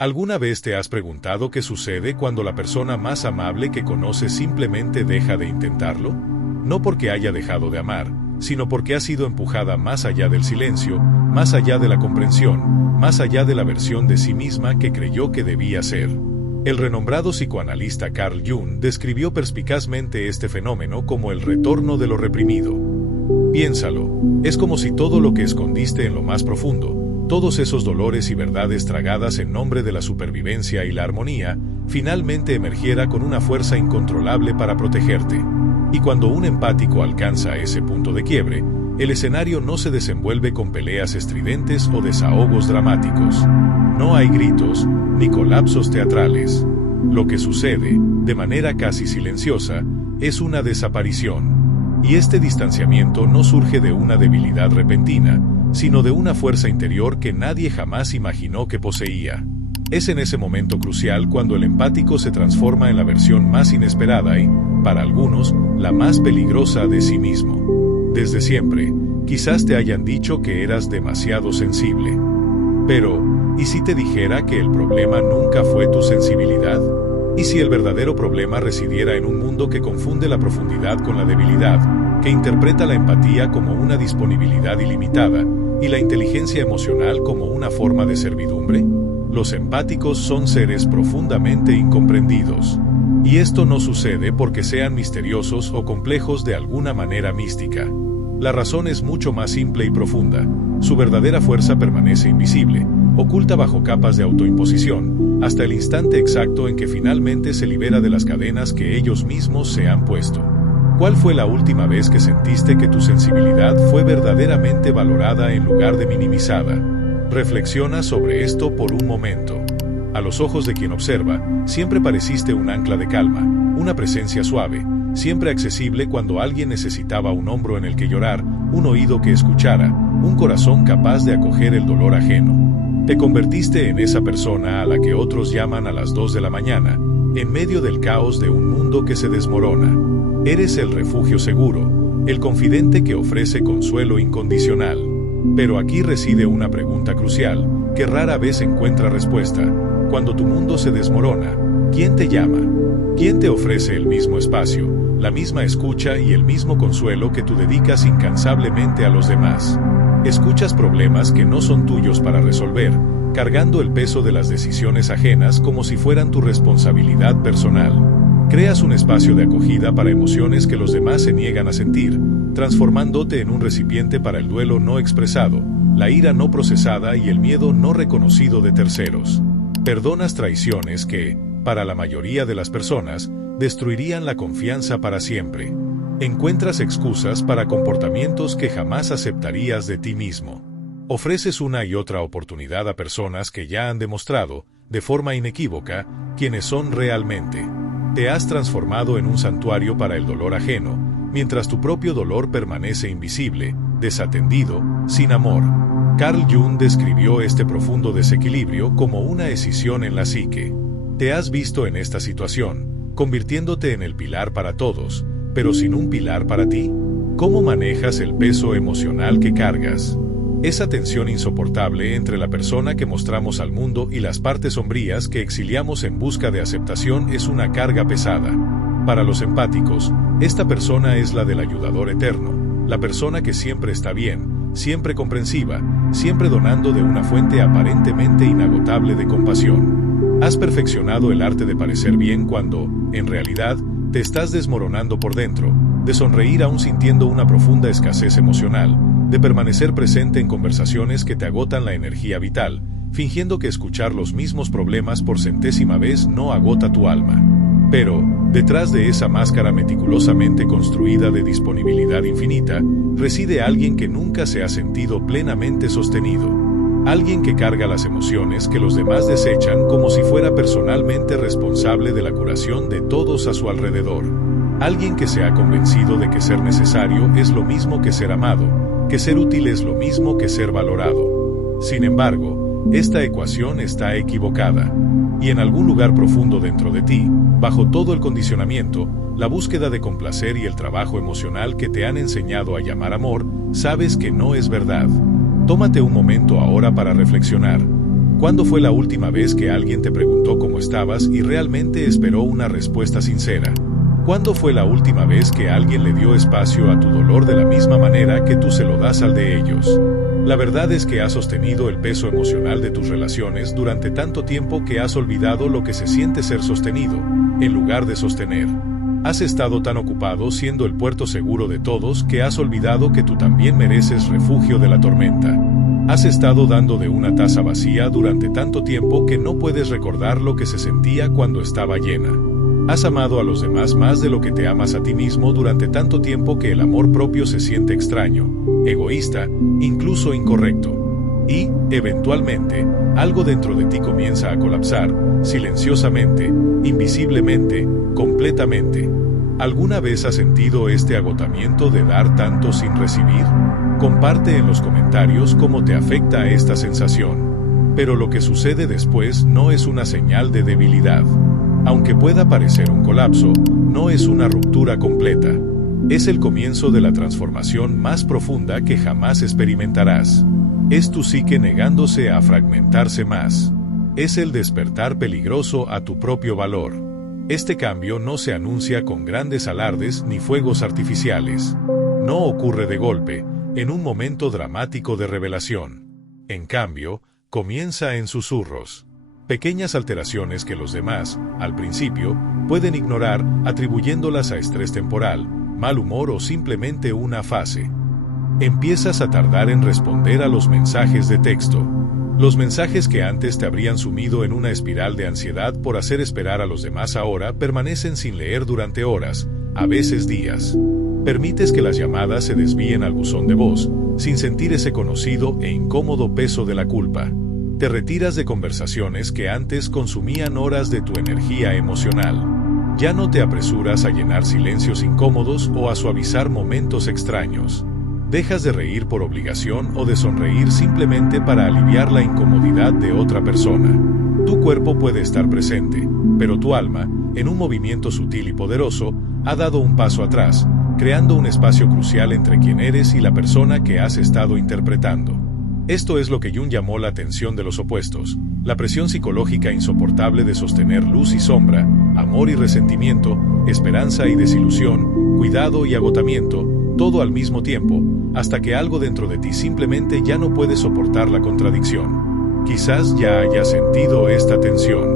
¿Alguna vez te has preguntado qué sucede cuando la persona más amable que conoces simplemente deja de intentarlo? No porque haya dejado de amar, sino porque ha sido empujada más allá del silencio, más allá de la comprensión, más allá de la versión de sí misma que creyó que debía ser. El renombrado psicoanalista Carl Jung describió perspicazmente este fenómeno como el retorno de lo reprimido. Piénsalo, es como si todo lo que escondiste en lo más profundo, todos esos dolores y verdades tragadas en nombre de la supervivencia y la armonía, finalmente emergiera con una fuerza incontrolable para protegerte. Y cuando un empático alcanza ese punto de quiebre, el escenario no se desenvuelve con peleas estridentes o desahogos dramáticos. No hay gritos, ni colapsos teatrales. Lo que sucede, de manera casi silenciosa, es una desaparición. Y este distanciamiento no surge de una debilidad repentina, sino de una fuerza interior que nadie jamás imaginó que poseía. Es en ese momento crucial cuando el empático se transforma en la versión más inesperada y, para algunos, la más peligrosa de sí mismo. Desde siempre, quizás te hayan dicho que eras demasiado sensible. Pero, ¿y si te dijera que el problema nunca fue tu sensibilidad? ¿Y si el verdadero problema residiera en un mundo que confunde la profundidad con la debilidad, que interpreta la empatía como una disponibilidad ilimitada, y la inteligencia emocional como una forma de servidumbre? Los empáticos son seres profundamente incomprendidos. Y esto no sucede porque sean misteriosos o complejos de alguna manera mística. La razón es mucho más simple y profunda. Su verdadera fuerza permanece invisible, oculta bajo capas de autoimposición, hasta el instante exacto en que finalmente se libera de las cadenas que ellos mismos se han puesto. ¿Cuál fue la última vez que sentiste que tu sensibilidad fue verdaderamente valorada en lugar de minimizada? Reflexiona sobre esto por un momento. A los ojos de quien observa, siempre pareciste un ancla de calma, una presencia suave, siempre accesible cuando alguien necesitaba un hombro en el que llorar, un oído que escuchara, un corazón capaz de acoger el dolor ajeno. Te convertiste en esa persona a la que otros llaman a las 2 de la mañana, en medio del caos de un mundo que se desmorona. Eres el refugio seguro, el confidente que ofrece consuelo incondicional. Pero aquí reside una pregunta crucial, que rara vez encuentra respuesta. Cuando tu mundo se desmorona, ¿quién te llama? ¿Quién te ofrece el mismo espacio, la misma escucha y el mismo consuelo que tú dedicas incansablemente a los demás? Escuchas problemas que no son tuyos para resolver, cargando el peso de las decisiones ajenas como si fueran tu responsabilidad personal. Creas un espacio de acogida para emociones que los demás se niegan a sentir, transformándote en un recipiente para el duelo no expresado, la ira no procesada y el miedo no reconocido de terceros. Perdonas traiciones que, para la mayoría de las personas, destruirían la confianza para siempre. Encuentras excusas para comportamientos que jamás aceptarías de ti mismo. Ofreces una y otra oportunidad a personas que ya han demostrado, de forma inequívoca, quiénes son realmente. Te has transformado en un santuario para el dolor ajeno, mientras tu propio dolor permanece invisible, desatendido, sin amor. Carl Jung describió este profundo desequilibrio como una escisión en la psique. Te has visto en esta situación, convirtiéndote en el pilar para todos, pero sin un pilar para ti. ¿Cómo manejas el peso emocional que cargas? Esa tensión insoportable entre la persona que mostramos al mundo y las partes sombrías que exiliamos en busca de aceptación es una carga pesada. Para los empáticos, esta persona es la del ayudador eterno, la persona que siempre está bien, siempre comprensiva, siempre donando de una fuente aparentemente inagotable de compasión. Has perfeccionado el arte de parecer bien cuando, en realidad, te estás desmoronando por dentro, de sonreír aún sintiendo una profunda escasez emocional, de permanecer presente en conversaciones que te agotan la energía vital, fingiendo que escuchar los mismos problemas por centésima vez no agota tu alma. Pero, detrás de esa máscara meticulosamente construida de disponibilidad infinita, reside alguien que nunca se ha sentido plenamente sostenido. Alguien que carga las emociones que los demás desechan como si fuera personalmente responsable de la curación de todos a su alrededor. Alguien que se ha convencido de que ser necesario es lo mismo que ser amado, que ser útil es lo mismo que ser valorado. Sin embargo, esta ecuación está equivocada. Y en algún lugar profundo dentro de ti, bajo todo el condicionamiento, la búsqueda de complacer y el trabajo emocional que te han enseñado a llamar amor, sabes que no es verdad. Tómate un momento ahora para reflexionar. ¿Cuándo fue la última vez que alguien te preguntó cómo estabas y realmente esperó una respuesta sincera? ¿Cuándo fue la última vez que alguien le dio espacio a tu dolor de la misma manera que tú se lo das al de ellos? La verdad es que has sostenido el peso emocional de tus relaciones durante tanto tiempo que has olvidado lo que se siente ser sostenido, en lugar de sostener. Has estado tan ocupado siendo el puerto seguro de todos que has olvidado que tú también mereces refugio de la tormenta. Has estado dando de una taza vacía durante tanto tiempo que no puedes recordar lo que se sentía cuando estaba llena. Has amado a los demás más de lo que te amas a ti mismo durante tanto tiempo que el amor propio se siente extraño, egoísta, incluso incorrecto. Y, eventualmente, algo dentro de ti comienza a colapsar, silenciosamente, invisiblemente, completamente. ¿Alguna vez has sentido este agotamiento de dar tanto sin recibir? Comparte en los comentarios cómo te afecta esta sensación. Pero lo que sucede después no es una señal de debilidad. Aunque pueda parecer un colapso, no es una ruptura completa. Es el comienzo de la transformación más profunda que jamás experimentarás. Es tu psique negándose a fragmentarse más. Es el despertar peligroso a tu propio valor. Este cambio no se anuncia con grandes alardes ni fuegos artificiales. No ocurre de golpe, en un momento dramático de revelación. En cambio, comienza en susurros. Pequeñas alteraciones que los demás, al principio, pueden ignorar, atribuyéndolas a estrés temporal, mal humor o simplemente una fase. Empiezas a tardar en responder a los mensajes de texto. Los mensajes que antes te habrían sumido en una espiral de ansiedad por hacer esperar a los demás ahora permanecen sin leer durante horas, a veces días. Permites que las llamadas se desvíen al buzón de voz, sin sentir ese conocido e incómodo peso de la culpa. Te retiras de conversaciones que antes consumían horas de tu energía emocional. Ya no te apresuras a llenar silencios incómodos o a suavizar momentos extraños. Dejas de reír por obligación o de sonreír simplemente para aliviar la incomodidad de otra persona. Tu cuerpo puede estar presente, pero tu alma, en un movimiento sutil y poderoso, ha dado un paso atrás, creando un espacio crucial entre quien eres y la persona que has estado interpretando. Esto es lo que Jung llamó la tensión de los opuestos, la presión psicológica insoportable de sostener luz y sombra, amor y resentimiento, esperanza y desilusión, cuidado y agotamiento, todo al mismo tiempo, hasta que algo dentro de ti simplemente ya no puede soportar la contradicción. Quizás ya hayas sentido esta tensión.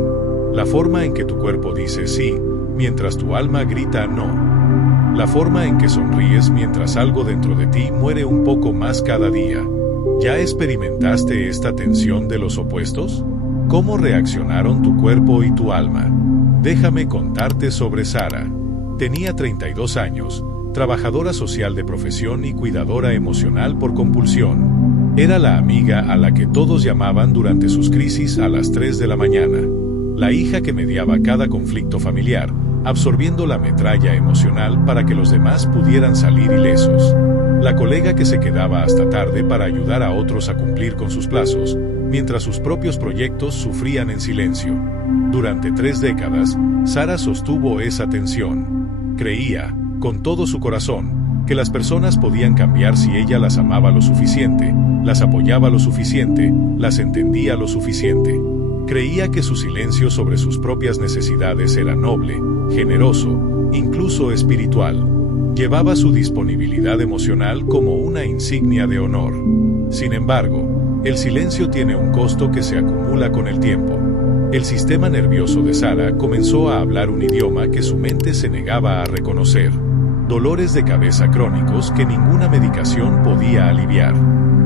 La forma en que tu cuerpo dice sí, mientras tu alma grita no. La forma en que sonríes mientras algo dentro de ti muere un poco más cada día. ¿Ya experimentaste esta tensión de los opuestos? ¿Cómo reaccionaron tu cuerpo y tu alma? Déjame contarte sobre Sara. Tenía 32 años, trabajadora social de profesión y cuidadora emocional por compulsión. Era la amiga a la que todos llamaban durante sus crisis a las 3 de la mañana. La hija que mediaba cada conflicto familiar, absorbiendo la metralla emocional para que los demás pudieran salir ilesos. La colega que se quedaba hasta tarde para ayudar a otros a cumplir con sus plazos, mientras sus propios proyectos sufrían en silencio. Durante 3 décadas, Sara sostuvo esa tensión. Creía, con todo su corazón, que las personas podían cambiar si ella las amaba lo suficiente, las apoyaba lo suficiente, las entendía lo suficiente. Creía que su silencio sobre sus propias necesidades era noble, generoso, incluso espiritual. Llevaba su disponibilidad emocional como una insignia de honor. Sin embargo, el silencio tiene un costo que se acumula con el tiempo. El sistema nervioso de Sara comenzó a hablar un idioma que su mente se negaba a reconocer. Dolores de cabeza crónicos que ninguna medicación podía aliviar.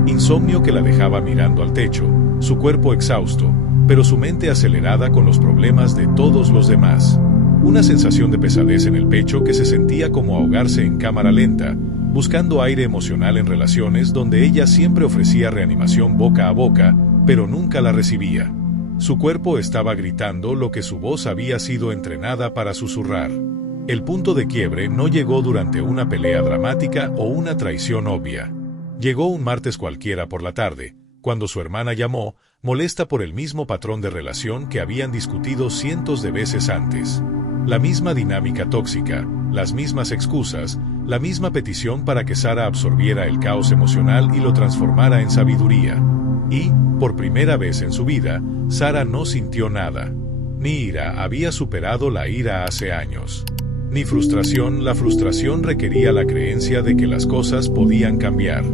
Insomnio que la dejaba mirando al techo, su cuerpo exhausto, pero su mente acelerada con los problemas de todos los demás. Una sensación de pesadez en el pecho que se sentía como ahogarse en cámara lenta, buscando aire emocional en relaciones donde ella siempre ofrecía reanimación boca a boca, pero nunca la recibía. Su cuerpo estaba gritando lo que su voz había sido entrenada para susurrar. El punto de quiebre no llegó durante una pelea dramática o una traición obvia. Llegó un martes cualquiera por la tarde, cuando su hermana llamó, molesta por el mismo patrón de relación que habían discutido cientos de veces antes. La misma dinámica tóxica, las mismas excusas, la misma petición para que Sara absorbiera el caos emocional y lo transformara en sabiduría. Y, por primera vez en su vida, Sara no sintió nada. Ni ira, había superado la ira hace años. Ni frustración, la frustración requería la creencia de que las cosas podían cambiar.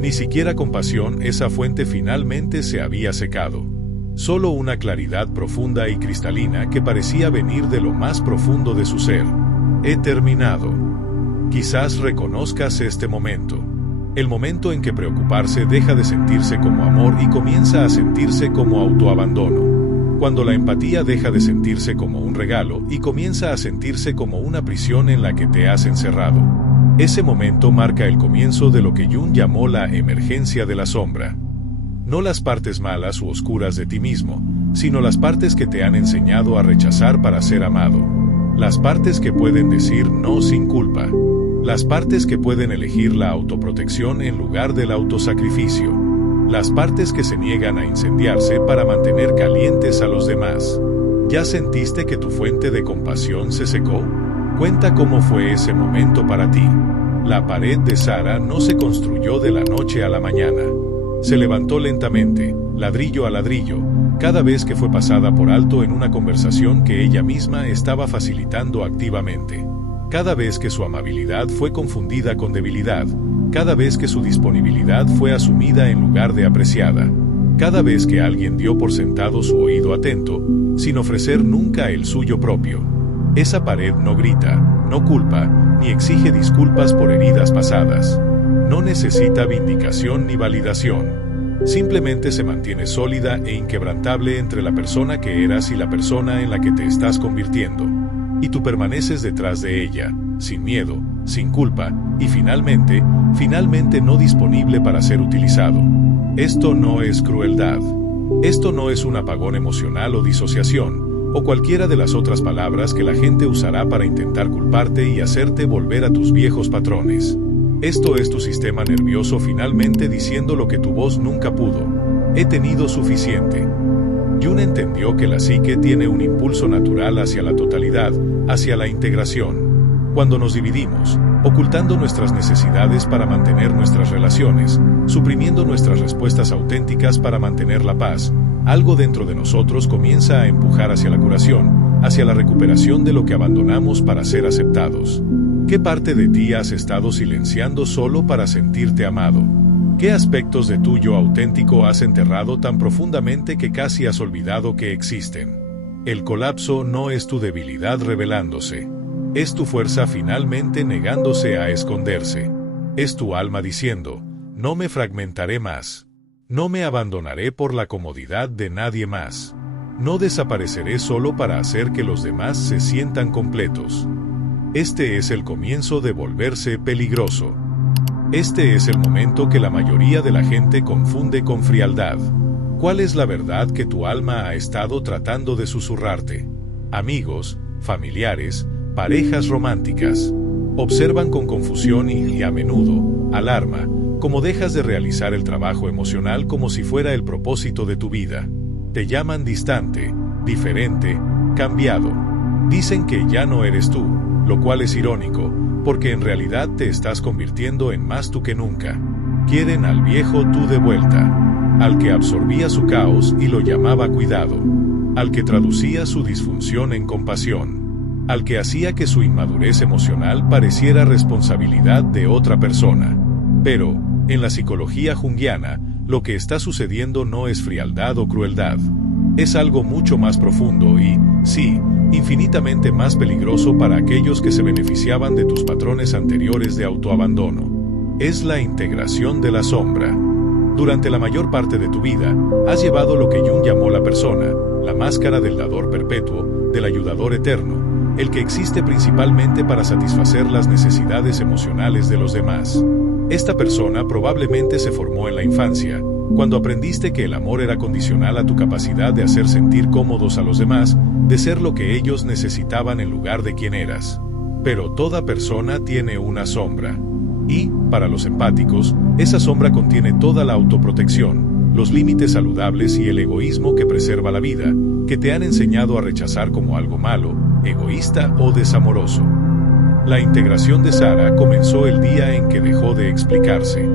Ni siquiera compasión, esa fuente finalmente se había secado. Solo una claridad profunda y cristalina que parecía venir de lo más profundo de su ser. He terminado. Quizás reconozcas este momento. El momento en que preocuparse deja de sentirse como amor y comienza a sentirse como autoabandono. Cuando la empatía deja de sentirse como un regalo y comienza a sentirse como una prisión en la que te has encerrado. Ese momento marca el comienzo de lo que Jung llamó la emergencia de la sombra. No las partes malas u oscuras de ti mismo, sino las partes que te han enseñado a rechazar para ser amado. Las partes que pueden decir no sin culpa. Las partes que pueden elegir la autoprotección en lugar del autosacrificio. Las partes que se niegan a incendiarse para mantener calientes a los demás. ¿Ya sentiste que tu fuente de compasión se secó? Cuenta cómo fue ese momento para ti. La pared de Sara no se construyó de la noche a la mañana. Se levantó lentamente, ladrillo a ladrillo, cada vez que fue pasada por alto en una conversación que ella misma estaba facilitando activamente. Cada vez que su amabilidad fue confundida con debilidad, cada vez que su disponibilidad fue asumida en lugar de apreciada, cada vez que alguien dio por sentado su oído atento, sin ofrecer nunca el suyo propio. Esa pared no grita, no culpa, ni exige disculpas por heridas pasadas. No necesita vindicación ni validación. Simplemente se mantiene sólida e inquebrantable entre la persona que eras y la persona en la que te estás convirtiendo. Y tú permaneces detrás de ella, sin miedo, sin culpa, y finalmente no disponible para ser utilizado. Esto no es crueldad. Esto no es un apagón emocional o disociación, o cualquiera de las otras palabras que la gente usará para intentar culparte y hacerte volver a tus viejos patrones. Esto es tu sistema nervioso finalmente diciendo lo que tu voz nunca pudo. He tenido suficiente. Jung entendió que la psique tiene un impulso natural hacia la totalidad, hacia la integración. Cuando nos dividimos, ocultando nuestras necesidades para mantener nuestras relaciones, suprimiendo nuestras respuestas auténticas para mantener la paz, algo dentro de nosotros comienza a empujar hacia la curación, hacia la recuperación de lo que abandonamos para ser aceptados. ¿Qué parte de ti has estado silenciando solo para sentirte amado? ¿Qué aspectos de tu yo auténtico has enterrado tan profundamente que casi has olvidado que existen? El colapso no es tu debilidad revelándose. Es tu fuerza finalmente negándose a esconderse. Es tu alma diciendo, no me fragmentaré más. No me abandonaré por la comodidad de nadie más. No desapareceré solo para hacer que los demás se sientan completos. Este es el comienzo de volverse peligroso. Este es el momento que la mayoría de la gente confunde con frialdad. ¿Cuál es la verdad que tu alma ha estado tratando de susurrarte? Amigos, familiares, parejas románticas. Observan con confusión y a menudo, alarma, cómo dejas de realizar el trabajo emocional como si fuera el propósito de tu vida. Te llaman distante, diferente, cambiado. Dicen que ya no eres tú, lo cual es irónico, porque en realidad te estás convirtiendo en más tú que nunca. Quieren al viejo tú de vuelta, al que absorbía su caos y lo llamaba cuidado, al que traducía su disfunción en compasión, al que hacía que su inmadurez emocional pareciera responsabilidad de otra persona. Pero, en la psicología junguiana, lo que está sucediendo no es frialdad o crueldad. Es algo mucho más profundo y, sí, infinitamente más peligroso para aquellos que se beneficiaban de tus patrones anteriores de autoabandono. Es la integración de la sombra. Durante la mayor parte de tu vida, has llevado lo que Jung llamó la persona, la máscara del dador perpetuo, del ayudador eterno, el que existe principalmente para satisfacer las necesidades emocionales de los demás. Esta persona probablemente se formó en la infancia, cuando aprendiste que el amor era condicional a tu capacidad de hacer sentir cómodos a los demás, de ser lo que ellos necesitaban en lugar de quien eras. Pero toda persona tiene una sombra. Y, para los empáticos, esa sombra contiene toda la autoprotección, los límites saludables y el egoísmo que preserva la vida, que te han enseñado a rechazar como algo malo, egoísta o desamoroso. La integración de Sara comenzó el día en que dejó de explicarse.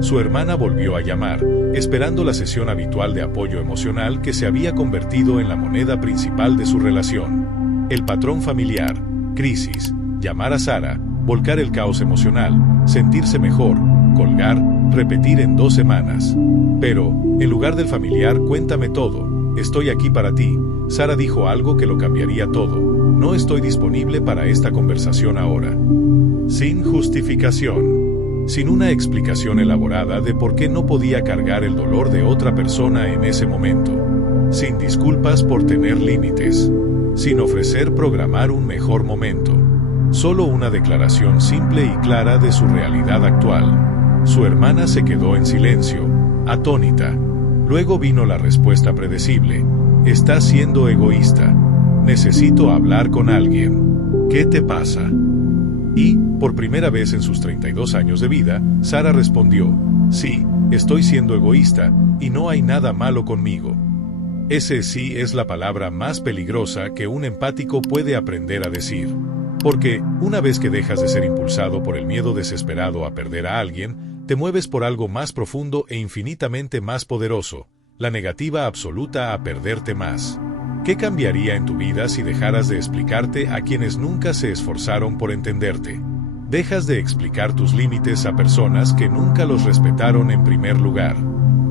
Su hermana volvió a llamar, esperando la sesión habitual de apoyo emocional que se había convertido en la moneda principal de su relación. El patrón familiar, crisis, llamar a Sara, volcar el caos emocional, sentirse mejor, colgar, repetir en 2 semanas. Pero, en lugar del familiar, cuéntame todo, estoy aquí para ti, Sara dijo algo que lo cambiaría todo. No estoy disponible para esta conversación ahora. Sin justificación. Sin una explicación elaborada de por qué no podía cargar el dolor de otra persona en ese momento. Sin disculpas por tener límites. Sin ofrecer programar un mejor momento. Solo una declaración simple y clara de su realidad actual. Su hermana se quedó en silencio, atónita. Luego vino la respuesta predecible. Estás siendo egoísta. Necesito hablar con alguien. ¿Qué te pasa? Y, por primera vez en sus 32 años de vida, Sara respondió, sí, estoy siendo egoísta, y no hay nada malo conmigo. Ese sí es la palabra más peligrosa que un empático puede aprender a decir. Porque, una vez que dejas de ser impulsado por el miedo desesperado a perder a alguien, te mueves por algo más profundo e infinitamente más poderoso, la negativa absoluta a perderte más. ¿Qué cambiaría en tu vida si dejaras de explicarte a quienes nunca se esforzaron por entenderte? Dejas de explicar tus límites a personas que nunca los respetaron en primer lugar.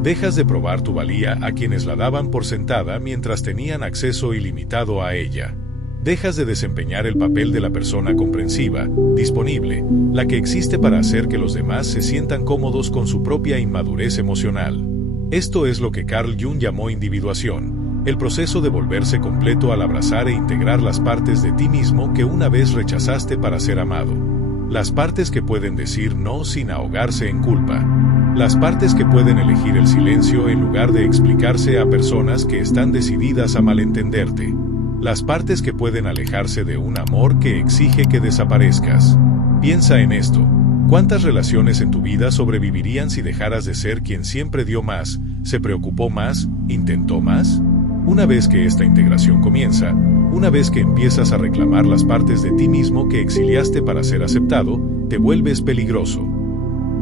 Dejas de probar tu valía a quienes la daban por sentada mientras tenían acceso ilimitado a ella. Dejas de desempeñar el papel de la persona comprensiva, disponible, la que existe para hacer que los demás se sientan cómodos con su propia inmadurez emocional. Esto es lo que Carl Jung llamó individuación, el proceso de volverse completo al abrazar e integrar las partes de ti mismo que una vez rechazaste para ser amado. Las partes que pueden decir no sin ahogarse en culpa. Las partes que pueden elegir el silencio en lugar de explicarse a personas que están decididas a malentenderte. Las partes que pueden alejarse de un amor que exige que desaparezcas. Piensa en esto. ¿Cuántas relaciones en tu vida sobrevivirían si dejaras de ser quien siempre dio más, se preocupó más, intentó más? Una vez que esta integración comienza, una vez que empiezas a reclamar las partes de ti mismo que exiliaste para ser aceptado, te vuelves peligroso.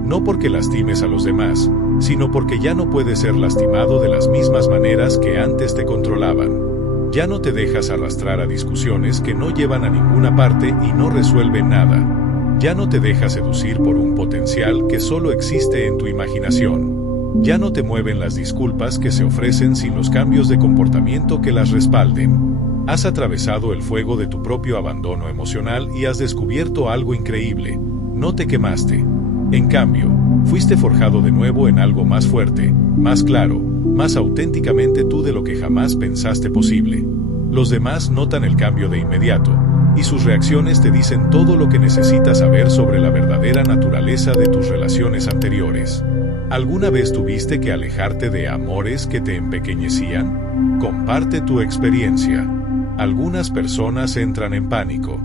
No porque lastimes a los demás, sino porque ya no puedes ser lastimado de las mismas maneras que antes te controlaban. Ya no te dejas arrastrar a discusiones que no llevan a ninguna parte y no resuelven nada. Ya no te dejas seducir por un potencial que solo existe en tu imaginación. Ya no te mueven las disculpas que se ofrecen sin los cambios de comportamiento que las respalden. Has atravesado el fuego de tu propio abandono emocional y has descubierto algo increíble. No te quemaste. En cambio, fuiste forjado de nuevo en algo más fuerte, más claro, más auténticamente tú de lo que jamás pensaste posible. Los demás notan el cambio de inmediato, y sus reacciones te dicen todo lo que necesitas saber sobre la verdadera naturaleza de tus relaciones anteriores. ¿Alguna vez tuviste que alejarte de amores que te empequeñecían? Comparte tu experiencia. Algunas personas entran en pánico.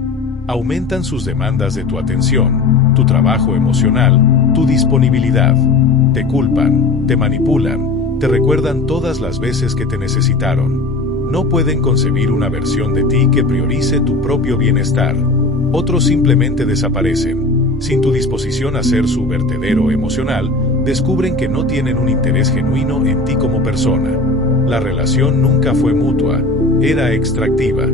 Aumentan sus demandas de tu atención, tu trabajo emocional, tu disponibilidad. Te culpan, te manipulan, te recuerdan todas las veces que te necesitaron. No pueden concebir una versión de ti que priorice tu propio bienestar. Otros simplemente desaparecen. Sin tu disposición a ser su vertedero emocional, descubren que no tienen un interés genuino en ti como persona. La relación nunca fue mutua, era extractiva.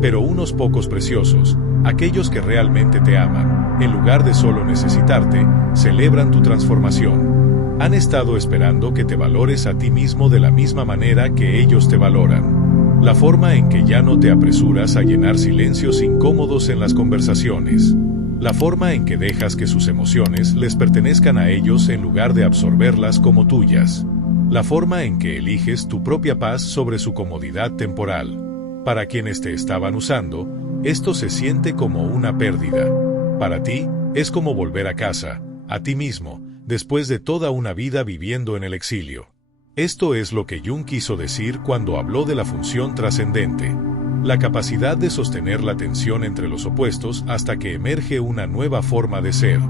Pero unos pocos preciosos, aquellos que realmente te aman, en lugar de solo necesitarte, celebran tu transformación. Han estado esperando que te valores a ti mismo de la misma manera que ellos te valoran. La forma en que ya no te apresuras a llenar silencios incómodos en las conversaciones. La forma en que dejas que sus emociones les pertenezcan a ellos en lugar de absorberlas como tuyas. La forma en que eliges tu propia paz sobre su comodidad temporal. Para quienes te estaban usando, esto se siente como una pérdida. Para ti, es como volver a casa, a ti mismo, después de toda una vida viviendo en el exilio. Esto es lo que Jung quiso decir cuando habló de la función trascendente. La capacidad de sostener la tensión entre los opuestos hasta que emerge una nueva forma de ser.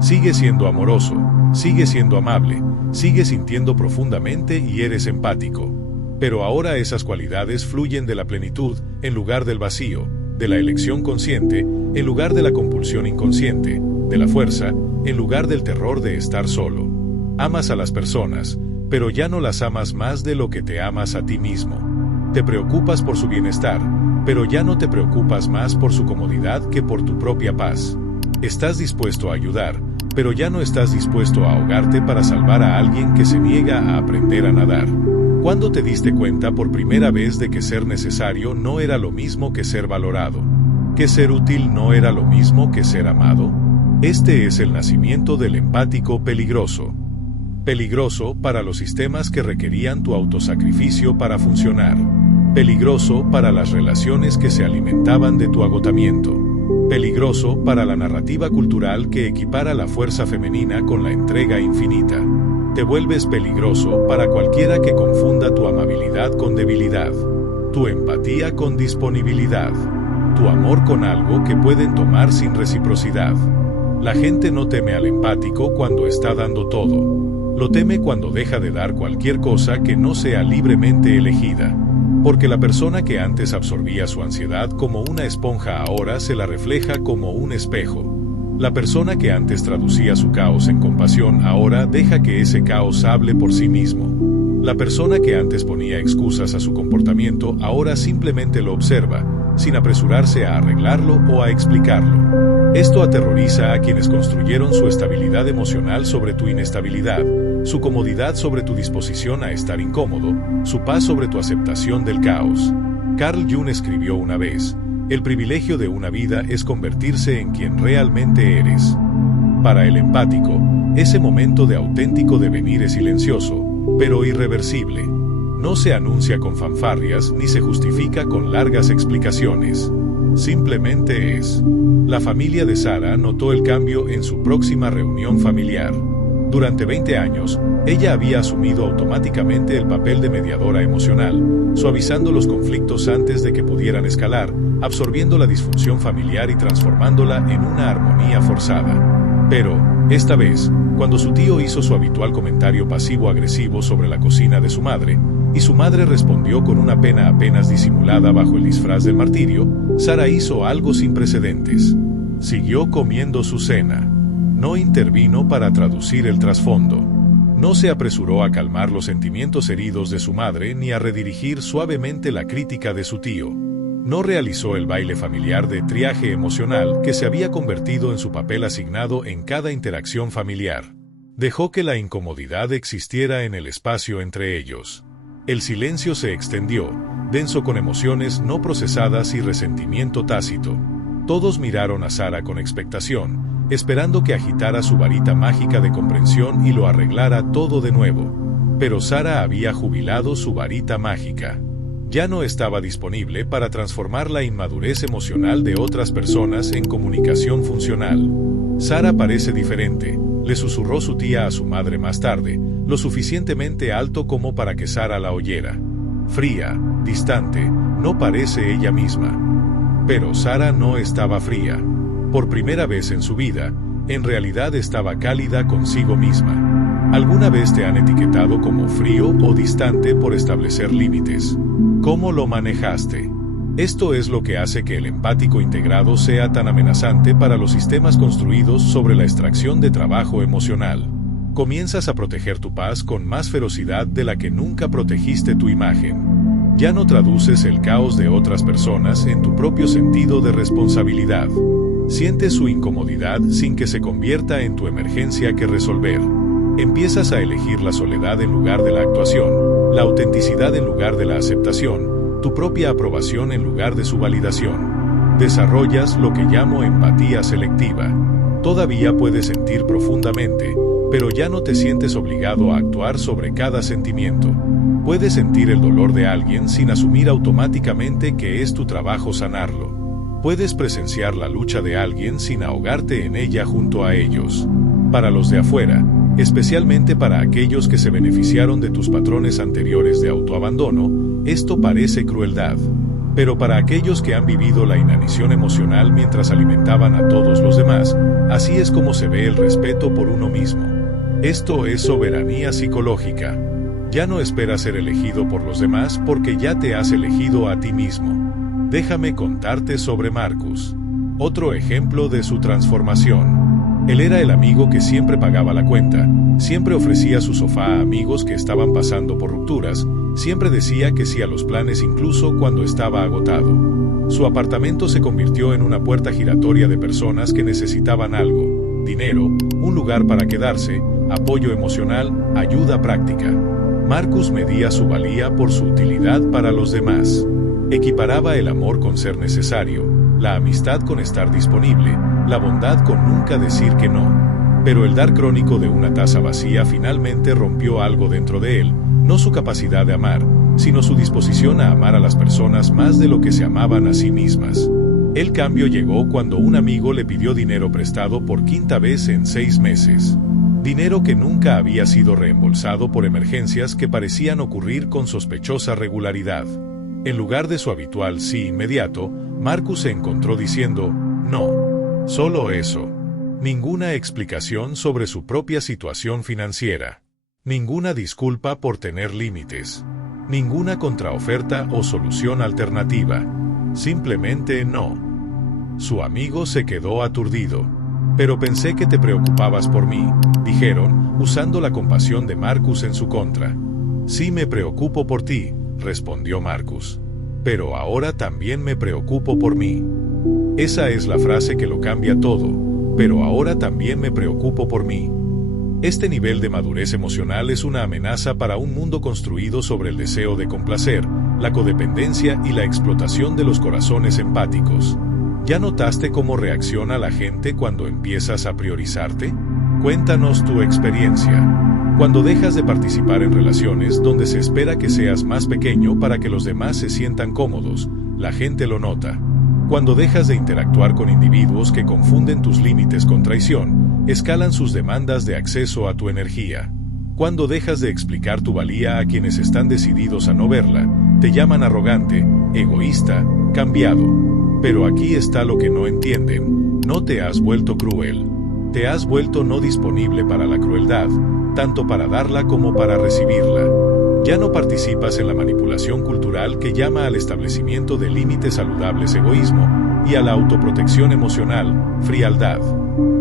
Sigue siendo amoroso, sigue siendo amable, sigue sintiendo profundamente y eres empático. Pero ahora esas cualidades fluyen de la plenitud, en lugar del vacío, de la elección consciente, en lugar de la compulsión inconsciente, de la fuerza, en lugar del terror de estar solo. Amas a las personas, pero ya no las amas más de lo que te amas a ti mismo. Te preocupas por su bienestar, pero ya no te preocupas más por su comodidad que por tu propia paz. Estás dispuesto a ayudar, pero ya no estás dispuesto a ahogarte para salvar a alguien que se niega a aprender a nadar. ¿Cuándo te diste cuenta por primera vez de que ser necesario no era lo mismo que ser valorado? ¿Que ser útil no era lo mismo que ser amado? Este es el nacimiento del empático peligroso. Peligroso para los sistemas que requerían tu autosacrificio para funcionar. Peligroso para las relaciones que se alimentaban de tu agotamiento. Peligroso para la narrativa cultural que equipara la fuerza femenina con la entrega infinita. Te vuelves peligroso para cualquiera que confunda tu amabilidad con debilidad, tu empatía con disponibilidad, tu amor con algo que pueden tomar sin reciprocidad. La gente no teme al empático cuando está dando todo. Lo teme cuando deja de dar cualquier cosa que no sea libremente elegida. Porque la persona que antes absorbía su ansiedad como una esponja ahora se la refleja como un espejo. La persona que antes traducía su caos en compasión ahora deja que ese caos hable por sí mismo. La persona que antes ponía excusas a su comportamiento ahora simplemente lo observa, sin apresurarse a arreglarlo o a explicarlo. Esto aterroriza a quienes construyeron su estabilidad emocional sobre tu inestabilidad, su comodidad sobre tu disposición a estar incómodo, su paz sobre tu aceptación del caos. Carl Jung escribió una vez: el privilegio de una vida es convertirse en quien realmente eres. Para el empático, ese momento de auténtico devenir es silencioso, pero irreversible. No se anuncia con fanfarrias ni se justifica con largas explicaciones. Simplemente es. La familia de Sara notó el cambio en su próxima reunión familiar. Durante 20 años, ella había asumido automáticamente el papel de mediadora emocional, suavizando los conflictos antes de que pudieran escalar, absorbiendo la disfunción familiar y transformándola en una armonía forzada. Pero, esta vez, cuando su tío hizo su habitual comentario pasivo-agresivo sobre la cocina de su madre, y su madre respondió con una pena apenas disimulada bajo el disfraz del martirio, Sara hizo algo sin precedentes. Siguió comiendo su cena. No intervino para traducir el trasfondo. No se apresuró a calmar los sentimientos heridos de su madre ni a redirigir suavemente la crítica de su tío. No realizó el baile familiar de triaje emocional que se había convertido en su papel asignado en cada interacción familiar. Dejó que la incomodidad existiera en el espacio entre ellos. El silencio se extendió, denso con emociones no procesadas y resentimiento tácito. Todos miraron a Sara con expectación, esperando que agitara su varita mágica de comprensión y lo arreglara todo de nuevo. Pero Sara había jubilado su varita mágica. Ya no estaba disponible para transformar la inmadurez emocional de otras personas en comunicación funcional. Sara parece diferente, le susurró su tía a su madre más tarde, lo suficientemente alto como para que Sara la oyera. Fría, distante, no parece ella misma. Pero Sara no estaba fría. Por primera vez en su vida, en realidad estaba cálida consigo misma. ¿Alguna vez te han etiquetado como frío o distante por establecer límites? ¿Cómo lo manejaste? Esto es lo que hace que el empático integrado sea tan amenazante para los sistemas construidos sobre la extracción de trabajo emocional. Comienzas a proteger tu paz con más ferocidad de la que nunca protegiste tu imagen. Ya no traduces el caos de otras personas en tu propio sentido de responsabilidad. Sientes su incomodidad sin que se convierta en tu emergencia que resolver. Empiezas a elegir la soledad en lugar de la actuación, la autenticidad en lugar de la aceptación, tu propia aprobación en lugar de su validación. Desarrollas lo que llamo empatía selectiva. Todavía puedes sentir profundamente, pero ya no te sientes obligado a actuar sobre cada sentimiento. Puedes sentir el dolor de alguien sin asumir automáticamente que es tu trabajo sanarlo. Puedes presenciar la lucha de alguien sin ahogarte en ella junto a ellos. Para los de afuera, especialmente para aquellos que se beneficiaron de tus patrones anteriores de autoabandono, esto parece crueldad. Pero para aquellos que han vivido la inanición emocional mientras alimentaban a todos los demás, así es como se ve el respeto por uno mismo. Esto es soberanía psicológica. Ya no esperas ser elegido por los demás porque ya te has elegido a ti mismo. Déjame contarte sobre Marcus. Otro ejemplo de su transformación. Él era el amigo que siempre pagaba la cuenta, siempre ofrecía su sofá a amigos que estaban pasando por rupturas, siempre decía que sí a los planes incluso cuando estaba agotado. Su apartamento se convirtió en una puerta giratoria de personas que necesitaban algo: dinero, un lugar para quedarse, apoyo emocional, ayuda práctica. Marcus medía su valía por su utilidad para los demás. Equiparaba el amor con ser necesario, la amistad con estar disponible, la bondad con nunca decir que no. Pero el dar crónico de una taza vacía finalmente rompió algo dentro de él, no su capacidad de amar, sino su disposición a amar a las personas más de lo que se amaban a sí mismas. El cambio llegó cuando un amigo le pidió dinero prestado por quinta vez en 6 meses. Dinero que nunca había sido reembolsado por emergencias que parecían ocurrir con sospechosa regularidad. En lugar de su habitual sí inmediato, Marcus se encontró diciendo no. Solo eso. Ninguna explicación sobre su propia situación financiera. Ninguna disculpa por tener límites. Ninguna contraoferta o solución alternativa. Simplemente no. Su amigo se quedó aturdido. Pero pensé que te preocupabas por mí, dijeron, usando la compasión de Marcus en su contra. Sí me preocupo por ti, respondió Marcus. Pero ahora también me preocupo por mí. Esa es la frase que lo cambia todo. Pero ahora también me preocupo por mí. Este nivel de madurez emocional es una amenaza para un mundo construido sobre el deseo de complacer, la codependencia y la explotación de los corazones empáticos. ¿Ya notaste cómo reacciona la gente cuando empiezas a priorizarte? Cuéntanos tu experiencia. Cuando dejas de participar en relaciones donde se espera que seas más pequeño para que los demás se sientan cómodos, la gente lo nota. Cuando dejas de interactuar con individuos que confunden tus límites con traición, escalan sus demandas de acceso a tu energía. Cuando dejas de explicar tu valía a quienes están decididos a no verla, te llaman arrogante, egoísta, cambiado. Pero aquí está lo que no entienden: no te has vuelto cruel. Te has vuelto no disponible para la crueldad, tanto para darla como para recibirla. Ya no participas en la manipulación cultural que llama al establecimiento de límites saludables egoísmo, y a la autoprotección emocional, frialdad.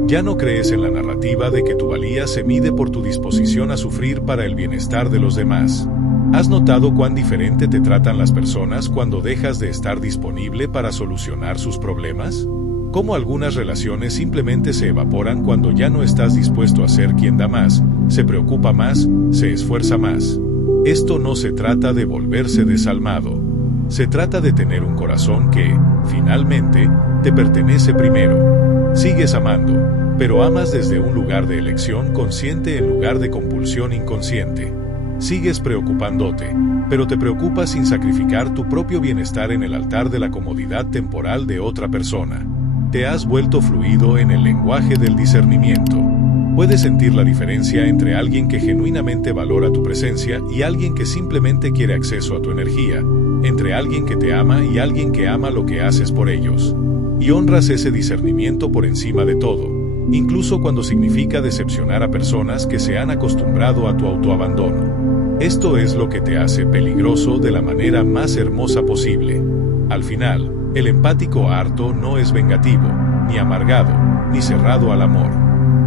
Ya no crees en la narrativa de que tu valía se mide por tu disposición a sufrir para el bienestar de los demás. ¿Has notado cuán diferente te tratan las personas cuando dejas de estar disponible para solucionar sus problemas? ¿Cómo algunas relaciones simplemente se evaporan cuando ya no estás dispuesto a ser quien da más, se preocupa más, se esfuerza más? Esto no se trata de volverse desalmado. Se trata de tener un corazón que, finalmente, te pertenece primero. Sigues amando, pero amas desde un lugar de elección consciente en lugar de compulsión inconsciente. Sigues preocupándote, pero te preocupas sin sacrificar tu propio bienestar en el altar de la comodidad temporal de otra persona. Te has vuelto fluido en el lenguaje del discernimiento. Puedes sentir la diferencia entre alguien que genuinamente valora tu presencia y alguien que simplemente quiere acceso a tu energía, entre alguien que te ama y alguien que ama lo que haces por ellos. Y honras ese discernimiento por encima de todo, incluso cuando significa decepcionar a personas que se han acostumbrado a tu autoabandono. Esto es lo que te hace peligroso de la manera más hermosa posible. Al final, el empático harto no es vengativo, ni amargado, ni cerrado al amor.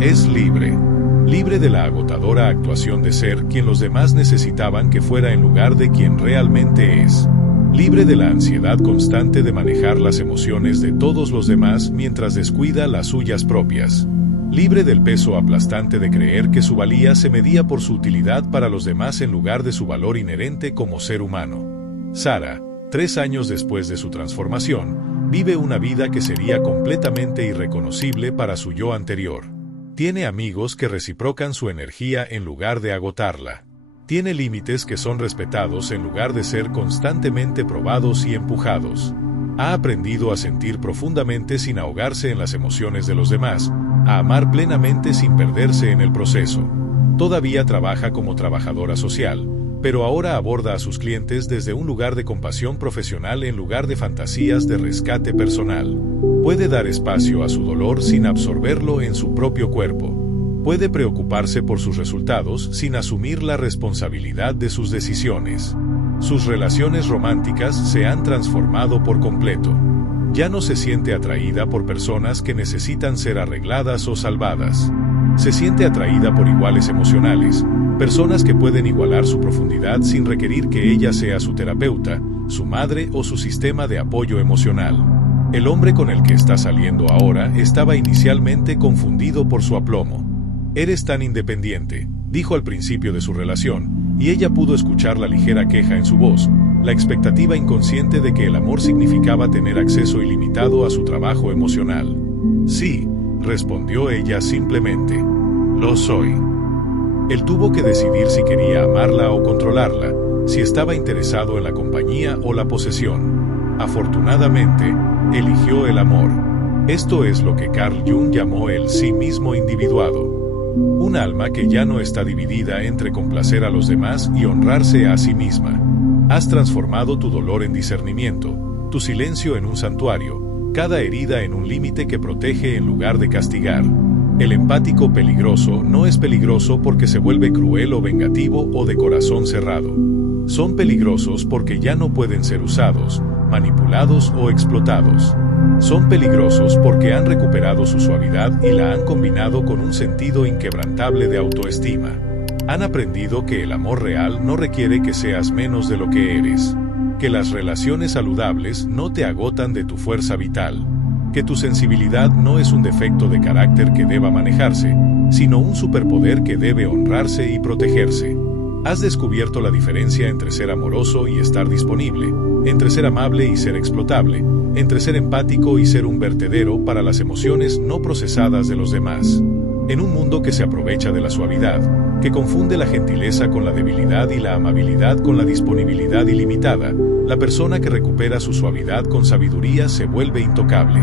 Es libre. Libre de la agotadora actuación de ser quien los demás necesitaban que fuera en lugar de quien realmente es. Libre de la ansiedad constante de manejar las emociones de todos los demás mientras descuida las suyas propias. Libre del peso aplastante de creer que su valía se medía por su utilidad para los demás en lugar de su valor inherente como ser humano. Sara, 3 años después de su transformación, vive una vida que sería completamente irreconocible para su yo anterior. Tiene amigos que reciprocan su energía en lugar de agotarla. Tiene límites que son respetados en lugar de ser constantemente probados y empujados. Ha aprendido a sentir profundamente sin ahogarse en las emociones de los demás, a amar plenamente sin perderse en el proceso. Todavía trabaja como trabajadora social, pero ahora aborda a sus clientes desde un lugar de compasión profesional en lugar de fantasías de rescate personal. Puede dar espacio a su dolor sin absorberlo en su propio cuerpo. Puede preocuparse por sus resultados sin asumir la responsabilidad de sus decisiones. Sus relaciones románticas se han transformado por completo. Ya no se siente atraída por personas que necesitan ser arregladas o salvadas. Se siente atraída por iguales emocionales, personas que pueden igualar su profundidad sin requerir que ella sea su terapeuta, su madre o su sistema de apoyo emocional. El hombre con el que está saliendo ahora estaba inicialmente confundido por su aplomo. «Eres tan independiente», dijo al principio de su relación, y ella pudo escuchar la ligera queja en su voz, la expectativa inconsciente de que el amor significaba tener acceso ilimitado a su trabajo emocional. «Sí», respondió ella simplemente. «Lo soy». Él tuvo que decidir si quería amarla o controlarla, si estaba interesado en la compañía o la posesión. Afortunadamente, eligió el amor. Esto es lo que Carl Jung llamó el sí mismo individuado. Un alma que ya no está dividida entre complacer a los demás y honrarse a sí misma. Has transformado tu dolor en discernimiento, tu silencio en un santuario, cada herida en un límite que protege en lugar de castigar. El empático peligroso no es peligroso porque se vuelve cruel o vengativo o de corazón cerrado. Son peligrosos porque ya no pueden ser usados, manipulados o explotados. Son peligrosos porque han recuperado su suavidad y la han combinado con un sentido inquebrantable de autoestima. Han aprendido que el amor real no requiere que seas menos de lo que eres, que las relaciones saludables no te agotan de tu fuerza vital, que tu sensibilidad no es un defecto de carácter que deba manejarse, sino un superpoder que debe honrarse y protegerse. Has descubierto la diferencia entre ser amoroso y estar disponible, entre ser amable y ser explotable, entre ser empático y ser un vertedero para las emociones no procesadas de los demás. En un mundo que se aprovecha de la suavidad, que confunde la gentileza con la debilidad y la amabilidad con la disponibilidad ilimitada, la persona que recupera su suavidad con sabiduría se vuelve intocable.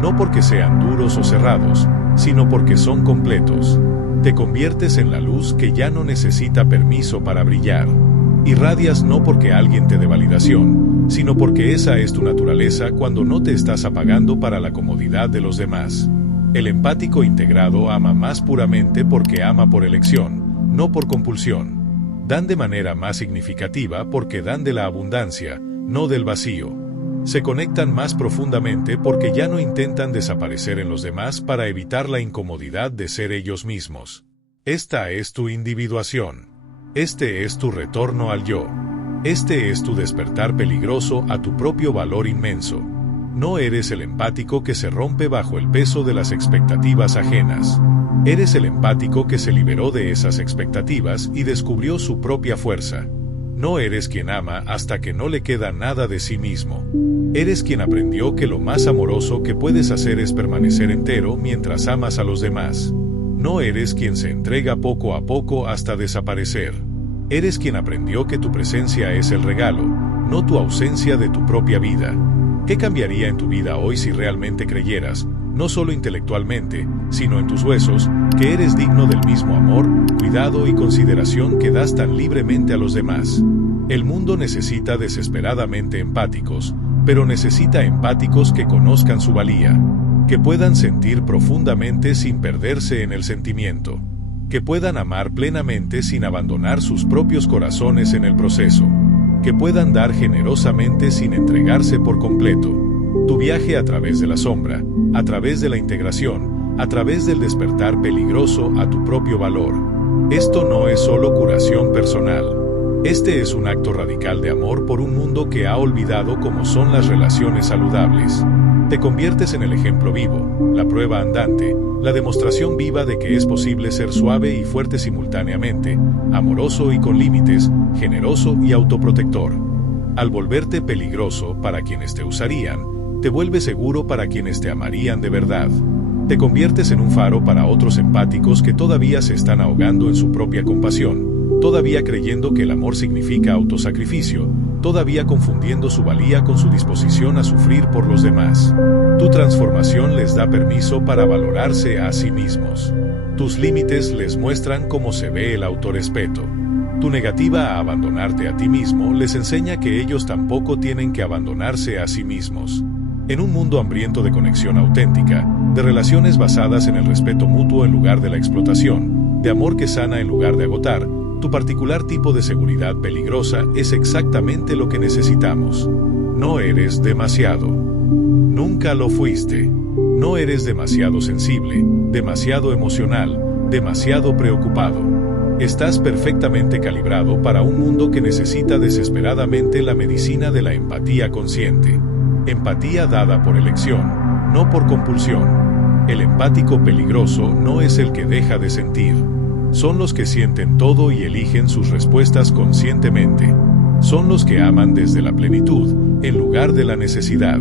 No porque sean duros o cerrados, sino porque son completos. Te conviertes en la luz que ya no necesita permiso para brillar. Irradias no porque alguien te dé validación, sino porque esa es tu naturaleza cuando no te estás apagando para la comodidad de los demás. El empático integrado ama más puramente porque ama por elección, no por compulsión. Dan de manera más significativa porque dan de la abundancia, no del vacío. Se conectan más profundamente porque ya no intentan desaparecer en los demás para evitar la incomodidad de ser ellos mismos. Esta es tu individuación. Este es tu retorno al yo. Este es tu despertar peligroso a tu propio valor inmenso. No eres el empático que se rompe bajo el peso de las expectativas ajenas. Eres el empático que se liberó de esas expectativas y descubrió su propia fuerza. No eres quien ama hasta que no le queda nada de sí mismo. Eres quien aprendió que lo más amoroso que puedes hacer es permanecer entero mientras amas a los demás. No eres quien se entrega poco a poco hasta desaparecer. Eres quien aprendió que tu presencia es el regalo, no tu ausencia de tu propia vida. ¿Qué cambiaría en tu vida hoy si realmente creyeras, no solo intelectualmente, sino en tus huesos, que eres digno del mismo amor, cuidado y consideración que das tan libremente a los demás? El mundo necesita desesperadamente empáticos, pero necesita empáticos que conozcan su valía, que puedan sentir profundamente sin perderse en el sentimiento, que puedan amar plenamente sin abandonar sus propios corazones en el proceso, que puedan dar generosamente sin entregarse por completo. Tu viaje a través de la sombra, a través de la integración, a través del despertar peligroso a tu propio valor. Esto no es solo curación personal. Este es un acto radical de amor por un mundo que ha olvidado cómo son las relaciones saludables. Te conviertes en el ejemplo vivo, la prueba andante, la demostración viva de que es posible ser suave y fuerte simultáneamente, amoroso y con límites, generoso y autoprotector. Al volverte peligroso para quienes te usarían, te vuelves seguro para quienes te amarían de verdad. Te conviertes en un faro para otros empáticos que todavía se están ahogando en su propia compasión, todavía creyendo que el amor significa autosacrificio, todavía confundiendo su valía con su disposición a sufrir por los demás. Tu transformación les da permiso para valorarse a sí mismos. Tus límites les muestran cómo se ve el autorrespeto. Tu negativa a abandonarte a ti mismo les enseña que ellos tampoco tienen que abandonarse a sí mismos. En un mundo hambriento de conexión auténtica, de relaciones basadas en el respeto mutuo en lugar de la explotación, de amor que sana en lugar de agotar, tu particular tipo de seguridad peligrosa es exactamente lo que necesitamos. No eres demasiado. Nunca lo fuiste. No eres demasiado sensible, demasiado emocional, demasiado preocupado. Estás perfectamente calibrado para un mundo que necesita desesperadamente la medicina de la empatía consciente. Empatía dada por elección, no por compulsión. El empático peligroso no es el que deja de sentir. Son los que sienten todo y eligen sus respuestas conscientemente. Son los que aman desde la plenitud, en lugar de la necesidad.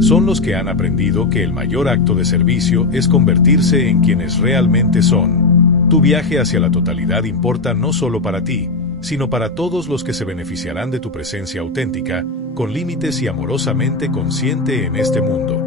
Son los que han aprendido que el mayor acto de servicio es convertirse en quienes realmente son. Tu viaje hacia la totalidad importa no solo para ti, sino para todos los que se beneficiarán de tu presencia auténtica, con límites y amorosamente consciente en este mundo.